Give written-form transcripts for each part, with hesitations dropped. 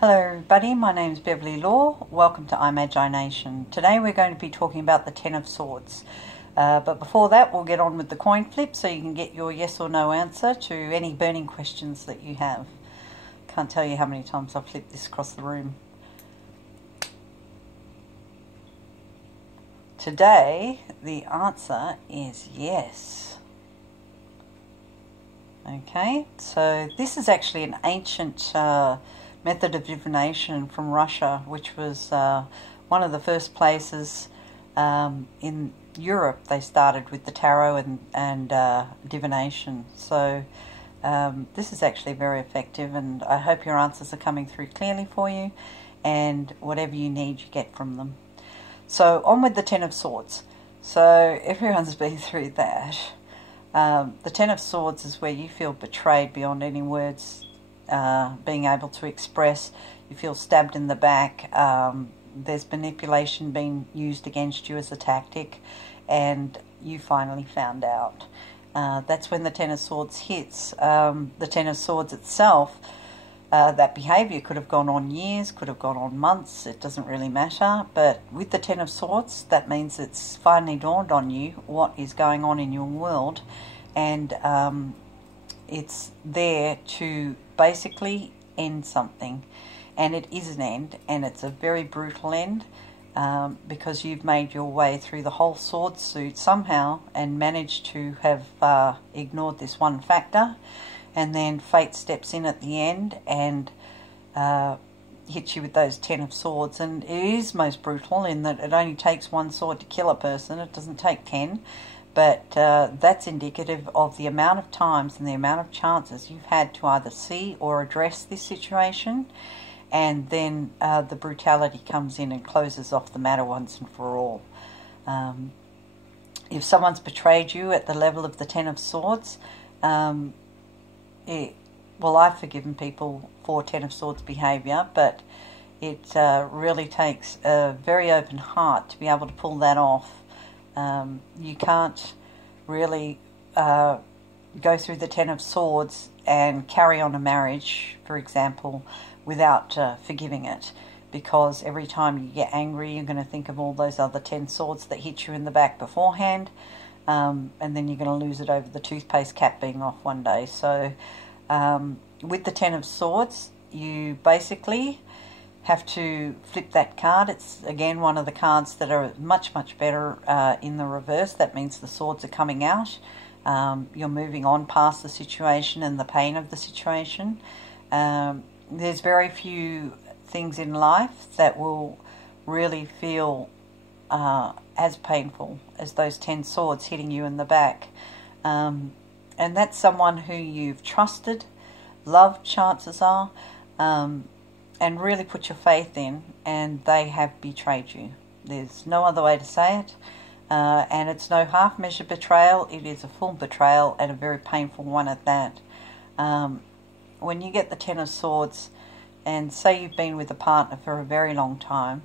Hello everybody, my name is Beverly Law. Welcome to imagination. Today we're going to be talking about the Ten of Swords. But before that we'll get on with the coin flip so you can get your yes or no answer to any burning questions that you have. Can't tell you how many times I've flipped this across the room. Today the answer is yes. Okay, so this is actually an ancient method of divination from Russia, which was one of the first places in Europe they started with the tarot and divination. So this is actually very effective, and I hope your answers are coming through clearly for you, and whatever you need you get from them. So on with the Ten of Swords. So everyone's been through that. The Ten of Swords is where you feel betrayed beyond any words being able to express. You feel stabbed in the back. There's manipulation being used against you as a tactic, and you finally found out. That's when the Ten of Swords hits. The Ten of Swords itself, that behaviour could have gone on years, could have gone on months, it doesn't really matter. But with the Ten of Swords, that means it's finally dawned on you what is going on in your world, and it's there to basically end something. And it is an end, and it's a very brutal end, because you've made your way through the whole sword suit somehow and managed to have ignored this one factor, and then fate steps in at the end and hits you with those Ten of Swords. And it is most brutal in that it only takes one sword to kill a person, it doesn't take 10. But that's indicative of the amount of times and the amount of chances you've had to either see or address this situation, and then the brutality comes in and closes off the matter once and for all. If someone's betrayed you at the level of the Ten of Swords, well, I've forgiven people for Ten of Swords behaviour, but it really takes a very open heart to be able to pull that off. You can't really go through the Ten of Swords and carry on a marriage, for example, without forgiving it, because every time you get angry you're going to think of all those other 10 swords that hit you in the back beforehand, and then you're going to lose it over the toothpaste cap being off one day. So with the Ten of Swords, you basically have to flip that card. It's again one of the cards that are much better in the reverse. That means the swords are coming out. You're moving on past the situation and the pain of the situation. There's very few things in life that will really feel as painful as those 10 swords hitting you in the back. And that's someone who you've trusted, loved, chances are, and really put your faith in, and they have betrayed you. There's no other way to say it, and it's no half-measure betrayal. It is a full betrayal, and a very painful one at that. When you get the Ten of Swords, and say you've been with a partner for a very long time,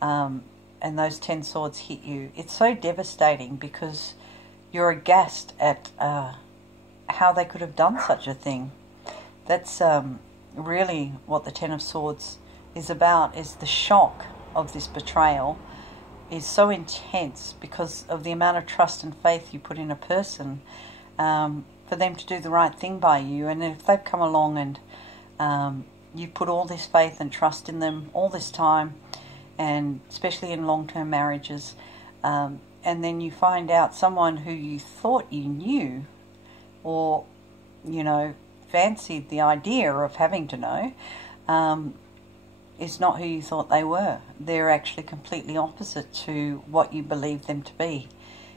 and those 10 swords hit you, it's so devastating because you're aghast at how they could have done such a thing. That's really what the Ten of Swords is about, is the shock of this betrayal is so intense because of the amount of trust and faith you put in a person, for them to do the right thing by you. And if they've come along and you put all this faith and trust in them all this time, and especially in long-term marriages, and then you find out someone who you thought you knew, or fancied the idea of having to know, is not who you thought they were. They're actually completely opposite to what you believed them to be.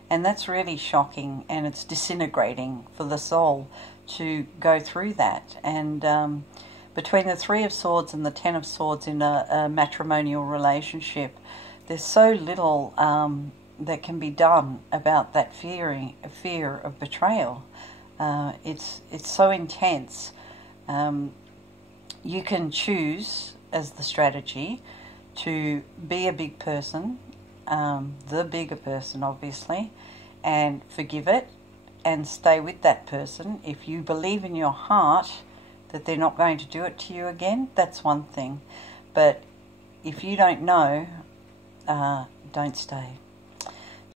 And that's really shocking, and it's disintegrating for the soul to go through that. And between the Three of Swords and the Ten of Swords in a matrimonial relationship, there's so little that can be done about that fear of betrayal. It's so intense. You can choose as the strategy to be a big person, the bigger person obviously, and forgive it and stay with that person. If you believe in your heart that they're not going to do it to you again, that's one thing. But if you don't know, don't stay.